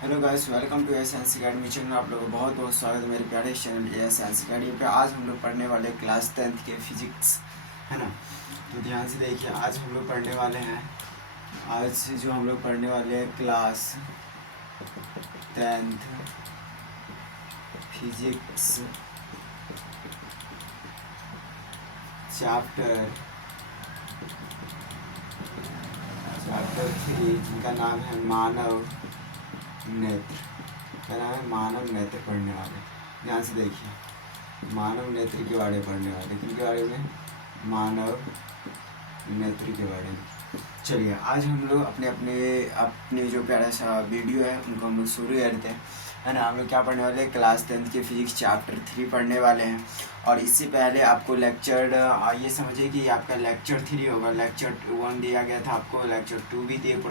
Hello guys, welcome to S science academy channel. आप लोगों को बहुत बहुत स्वागत है मेरे प्यारे चैनल एस साइंस अकेडमी पे। आज हम लोग पढ़ने वाले क्लास 10th के फिजिक्स, है ना। तो ध्यान से देखिए, आज हम लोग पढ़ने वाले हैं, आज से जो हम लोग पढ़ने वाले हैं क्लास 10th फिजिक्स चैप्टर 3, जिनका नाम है मानव नेत्र। क्या नाम है? मानव नेत्र पढ़ने वाले। ध्यान से देखिए, मानव नेत्र के बारे में पढ़ने वाले। किनके बारे में? मानव नेत्र के बारे में। चलिए, आज हम लोग अपने अपने अपने जो प्यारा सा वीडियो है उनको हम लोग शुरू करते हैं, है ना। हम लोग क्या पढ़ने वाले हैं? क्लास 10th के फिजिक्स चैप्टर 3 पढ़ने वाले हैं। और इससे पहले आपको लेक्चर, ये समझिए कि आपका लेक्चर 3 होगा। लेक्चर 1 दिया गया था आपको, लेक्चर 2 भी दिए,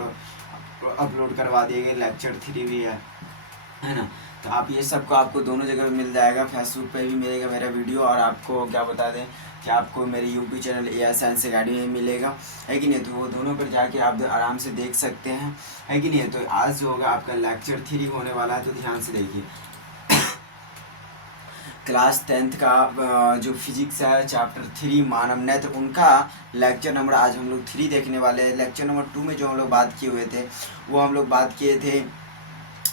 अपलोड करवा दिए गए, लेक्चर 3 भी है ना। तो आप ये सबको आपको दोनों जगह पे मिल जाएगा। फेसबुक पे भी मिलेगा मेरा वीडियो, और आपको क्या बता दें कि आपको मेरे यूट्यूब चैनल ए साइंस अकेडमी में मिलेगा, है कि नहीं। तो वो दोनों पर जाके आप आराम से देख सकते हैं, है कि नहीं। तो आज जो होगा आपका लेक्चर 3 होने वाला है। तो ध्यान से देखिए, क्लास 10th का जो फिजिक्स है चैप्टर 3 मानव नेत्र, उनका लेक्चर नंबर आज हम लोग 3 देखने वाले हैं। लेक्चर नंबर 2 में जो हम लोग बात किए हुए थे, वो हम लोग बात किए थे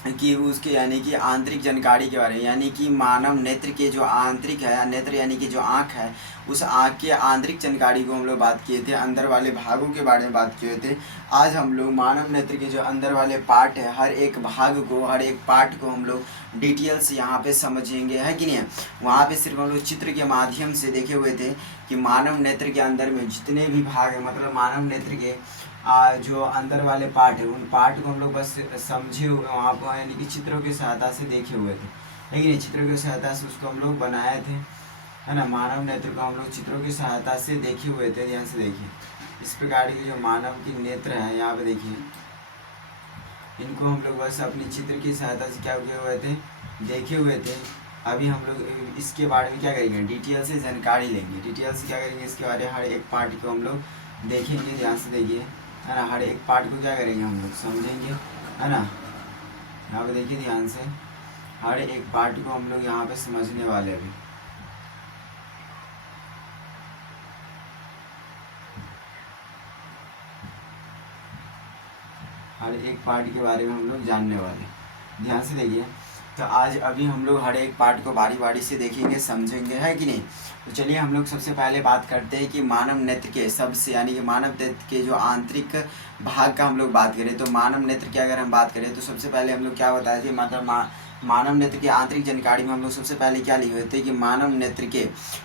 कि उसके यानी कि आंतरिक जानकारी के बारे में, यानी कि मानव नेत्र के जो आंतरिक है, नेत्र यानी कि जो आँख है, उस आँख के आंतरिक जानकारी को हम लोग बात किए थे, अंदर वाले भागों के बारे में बात किए थे। आज हम लोग मानव नेत्र के जो अंदर वाले पार्ट है, हर एक भाग को, हर एक पार्ट को हम लोग डिटेल्स यहाँ पे समझेंगे, है कि नहीं। वहाँ पे सिर्फ हम लोग चित्र के माध्यम से देखे हुए थे कि मानव नेत्र के अंदर में जितने भी भाग हैं, मतलब मानव नेत्र के जो अंदर वाले पार्ट है, उन पार्ट को हम लोग बस समझे हुए वहाँ पर, यानी कि चित्रों की सहायता से देखे हुए थे, लेकिन चित्रों की सहायता से उसको हम लोग बनाए थे, है ना। मानव नेत्र को हम लोग चित्रों की सहायता से देखे हुए थे। ध्यान से देखिए, इस प्रकार की जो मानव की नेत्र है, यहाँ पे देखिए, इनको हम लोग बस अपनी चित्र की सहायता से क्या किए हुए थे? देखे हुए थे। अभी हम लोग इसके बारे में क्या करेंगे? डिटेल से जानकारी लेंगे। डिटेल से क्या करेंगे? इसके बारे में हर एक पार्ट को हम लोग देखेंगे। ध्यान से देखिए, है ना। हर एक पार्ट को क्या करेंगे? हम लोग समझेंगे, है ना। यहाँ पे देखिए ध्यान से, हर एक पार्ट को हम लोग यहाँ पे समझने वाले अभी। हर एक पार्ट के बारे में हम लोग जानने वाले। ध्यान से देखिए, तो आज अभी हम लोग हर एक पार्ट को बारी बारी से देखेंगे, समझेंगे, है कि नहीं। तो चलिए हम लोग सबसे पहले बात करते हैं कि मानव नेत्र के सबसे, यानी कि मानव नेत्र के जो आंतरिक भाग का हम लोग बात करें, तो मानव नेत्र की अगर हम बात करें तो सबसे पहले हम लोग क्या बताए थे, मतलब मानव नेत्र की आंतरिक जानकारी में हम लोग सबसे पहले क्या लिखे हुए थे कि मानव नेत्र के,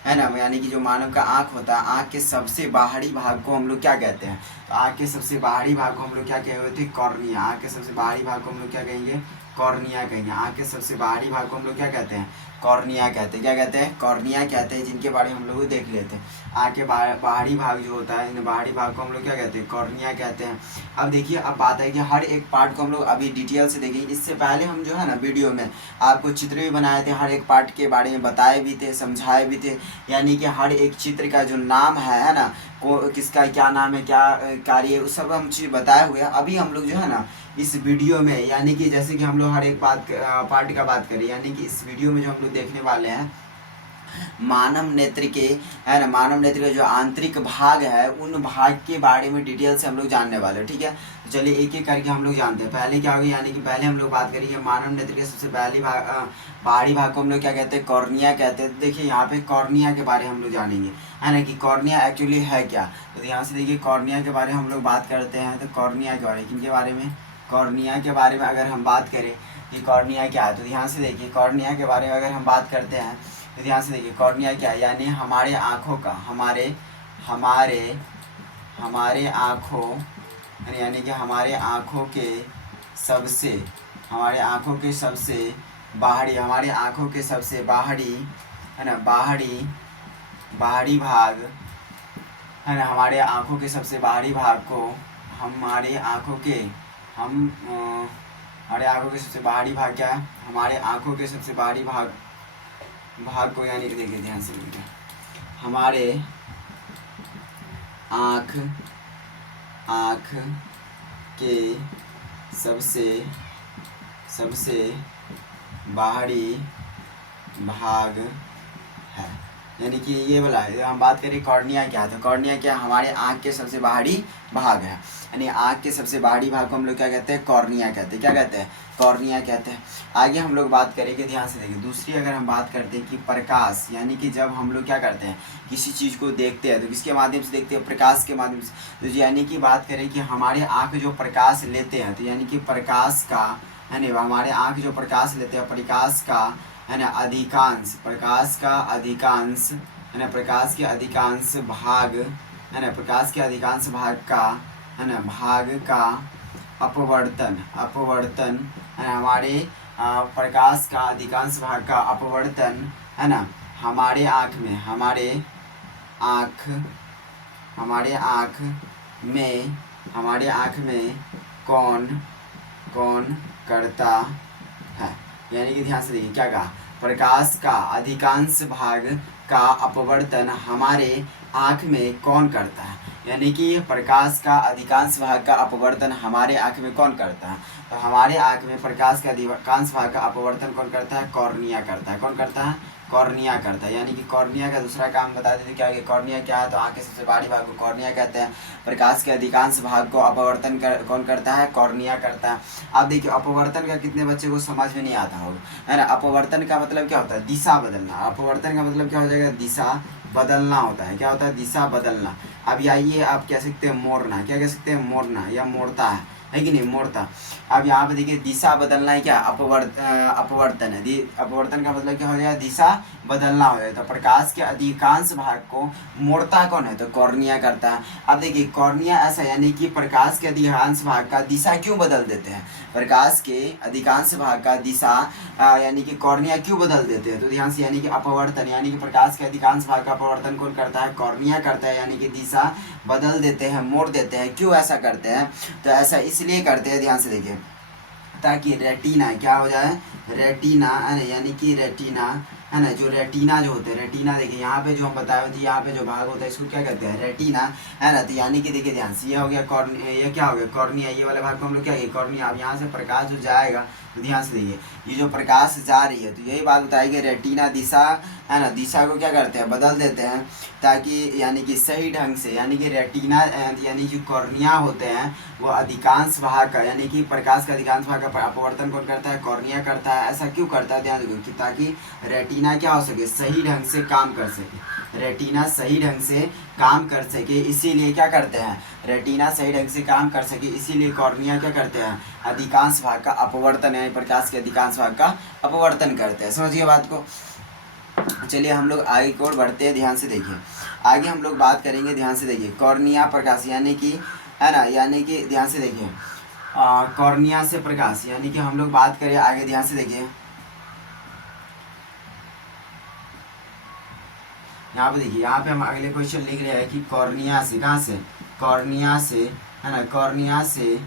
है ना, यानी कि जो मानव का आँख होता है, आँख के सबसे बाहरी भाग को हम लोग क्या कहते हैं? तो आँख के सबसे बाहरी भाग को हम लोग क्या कहे हुए थे? कॉर्निया। आँख के सबसे बाहरी भाग को हम लोग क्या कहेंगे? कॉर्निया कहेंगे। आँख के सबसे बाहरी भाग को हम लोग क्या कहते हैं? कॉर्निया कहते हैं। क्या कहते हैं? कॉर्निया कहते हैं, जिनके बारे में हम लोग देख लेते हैं। आँख के बाहरी भाग जो होता है, इन बाहरी भाग को हम लोग क्या कहते हैं? कॉर्निया कहते हैं। अब देखिए, अब बात है कि हर एक पार्ट को हम लोग अभी डिटेल से देखेंगे। इससे पहले हम जो है ना वीडियो में आपको चित्र भी बनाए थे, हर एक पार्ट के बारे में बताए भी थे, समझाए भी थे, यानी कि हर एक चित्र का जो नाम है ना, किसका क्या नाम है, क्या कार्य है, उस सब हम चीज़ बताए हुए हैं। अभी हम लोग जो है ना इस वीडियो में, यानी कि जैसे कि हम लोग हर एक पार्ट का बात करें, यानी कि इस वीडियो में जो हम लोग देखने वाले हैं मानव नेत्र के, है ना, मानव नेत्र का जो आंतरिक भाग है, उन भाग के बारे में डिटेल से हम लोग जानने वाले हैं, ठीक है। तो चलिए एक एक करके हम लोग जानते हैं। पहले क्या होगी, यानी कि पहले हम लोग बात करेंगे मानव नेत्र के सबसे पहली बाहरी भाग को हम लोग क्या कहते हैं? कॉर्निया कहते हैं। देखिए यहाँ पे कॉर्निया के बारे में हम लोग जानेंगे, है ना, कि कॉर्निया एक्चुअली है क्या। तो यहाँ से देखिए, कॉर्निया के बारे में हम लोग बात करते हैं। तो कॉर्निया के बारे में, किनके बारे में? कॉर्निया के बारे में अगर हम बात करें कि कॉर्निया क्या है, तो ध्यान से देखिए, कॉर्निया के बारे में अगर हम बात करते हैं तो ध्यान से देखिए, कॉर्निया क्या है? यानी हमारे आँखों का, हमारे हमारे हमारे आँखों, यानी कि हमारे आँखों के सबसे, हमारे आँखों के सबसे बाहरी, हमारे आँखों के सबसे बाहरी, है ना, बाहरी भाग, है ना, हमारे आँखों के सबसे बाहरी भाग को, हमारे आँखों के हम हमारे आँखों के सबसे बाहरी भाग क्या है? हमारे आँखों के सबसे बाहरी भाग को, यानी कि देखिए ध्यान से देखिए, हमारे आँख आँख के सबसे सबसे बाहरी भाग है। यानी कि ये बोला हम बात करें कॉर्निया क्या है, तो कॉर्निया क्या हमारे आँख के सबसे बाहरी भाग है। यानी आँख के सबसे बाहरी भाग को हम लोग क्या कहते हैं, कॉर्निया कहते हैं। क्या कहते हैं, कॉर्निया कहते हैं। आगे हम लोग बात करेंगे, ध्यान से देखिए। दूसरी अगर हम बात करते हैं कि प्रकाश, यानी कि जब हम लोग क्या करते हैं किसी चीज़ को देखते हैं तो किसके माध्यम से देखते हैं, प्रकाश के माध्यम से। तो यानी कि बात करें कि हमारे आँख जो प्रकाश लेते हैं, तो यानी कि प्रकाश का है ना, हमारे आँख जो प्रकाश लेते हैं, प्रकाश का है ना अधिकांश, प्रकाश का अधिकांश है ना, प्रकाश के अधिकांश भाग है ना, प्रकाश के अधिकांश भाग का है ना, भाग का अपवर्तन, अपवर्तन है ना, हमारे प्रकाश का अधिकांश भाग का अपवर्तन है ना हमारे आँख में, हमारे आँख में कौन कौन करता है। यानी कि ध्यान से देखिए क्या कहा, प्रकाश का अधिकांश भाग का अपवर्तन हमारे आँख में कौन करता है। यानी कि प्रकाश का अधिकांश भाग का अपवर्तन हमारे आँख में कौन करता है, तो हमारे आँख में प्रकाश का अधिकांश भाग का अपवर्तन कौन करता है, कॉर्निया करता है। कौन करता है, कॉर्निया करता है। यानी कि कॉर्निया का दूसरा काम बता देते क्या है, कॉर्निया क्या है, तो आँख के सबसे बाहरी भाग को कॉर्निया कहते हैं। प्रकाश के अधिकांश भाग को अपवर्तन कौन करता है, कॉर्निया करता है। अब देखिए अपवर्तन का कितने बच्चे को समझ में नहीं आता होगा, है ना। अपवर्तन का मतलब क्या होता है, दिशा बदलना। अपवर्तन का मतलब क्या हो जाएगा, दिशा बदलना होता है। क्या होता है, दिशा बदलना। अब आइए आप कह सकते हैं मोड़ना, क्या कह सकते हैं, मोड़ना या मोड़ता है कि नहीं, मोड़ता। अब यहाँ पे देखिए दिशा बदलना है क्या, अपवर्तन है। अपवर्तन का मतलब क्या हो जाएगा, दिशा बदलना हो जाए। तो प्रकाश के अधिकांश भाग को मोड़ता कौन है, तो कॉर्निया करता है। अब देखिए कॉर्निया ऐसा, यानी कि प्रकाश के अधिकांश भाग का दिशा क्यों बदल देते हैं, प्रकाश के अधिकांश भाग का दिशा यानी कि कॉर्निया क्यों बदल देते हैं, तो ध्यान से, यानी कि अपवर्तन, यानी कि प्रकाश के अधिकांश भाग का अपवर्तन कौन करता है, कॉर्निया करता है। यानी कि दिशा बदल देते हैं, मोड़ देते हैं। क्यों ऐसा करते हैं, तो ऐसा इसलिए करते हैं, ध्यान से देखिए, ताकि रेटिना क्या हो जाए, रेटिना है ना, यानी कि रेटिना है ना, जो रेटिना जो होते हैं, रेटिना देखिए यहाँ पे जो हम बताए थे, यहाँ पे जो भाग होता है इसको क्या कहते हैं, रेटिना है ना। तो यानी कि देखिए ध्यान से, ये हो गया ये क्या हो गया, कॉर्निया। ये वाले भाग को हम लोग क्या, कॉर्निया। अब यहाँ से प्रकाश जो जाएगा, तो ध्यान से देखिए, ये जो प्रकाश जा रही है, तो यही बात बताएगी, रेटिना दिशा है ना, दिशा को क्या करते हैं, बदल देते हैं, ताकि यानी कि सही ढंग से, यानी कि रेटिना यानी जो कॉर्निया होते हैं वो अधिकांश भाग का, यानी कि प्रकाश का अधिकांश भाग का अपवर्तन कौन करता है, कॉर्निया करता है। ऐसा क्यों करता है, ध्यान रखिए, ताकि रेटिना क्या हो सके, सही ढंग से काम कर सके, रेटिना सही ढंग से काम कर सके, इसीलिए क्या करते हैं, रेटिना सही ढंग से काम कर सके, इसीलिए कॉर्निया क्या करते हैं, अधिकांश भाग का अपवर्तन, यानी प्रकाश के अधिकांश भाग का अपवर्तन करते हैं। समझिए बात को। चलिए हम लोग आगे की ओर बढ़ते हैं, ध्यान से देखिए। आगे हम लोग बात करेंगे, ध्यान से देखिए, कॉर्निया प्रकाश, यानी कि है ना, यानी कि ध्यान से देखिए, कॉर्निया से प्रकाश, यानी कि हम लोग बात करें आगे, ध्यान से देखिए। यहाँ पे देखिए, यहाँ पे हम अगले क्वेश्चन लिख रहे हैं कि कॉर्निया से, कहाँ से, कॉर्निया से है ना, कॉर्निया से